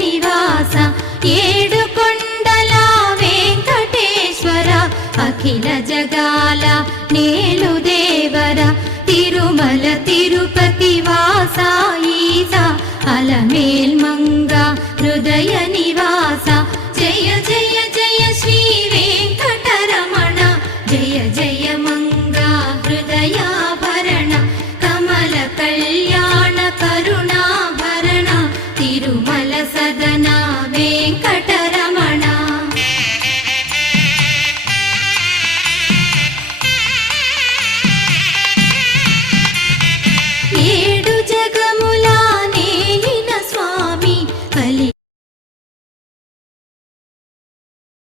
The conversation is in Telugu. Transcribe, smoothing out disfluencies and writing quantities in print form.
నివాస ఏడుకొండల వెంకటేశ్వర అఖిల జగాల నేలు దేవర తిరుమల తిరుపతి వాస ఈస అలమేల్మంగ హృదయ నివాస జయ జయ జయ శ్రీ వెంకటరమణ జయ జయ మంగ హృదయాభరణ కమల కళ్యాణ కరుణాభరణ తిరుమల సదన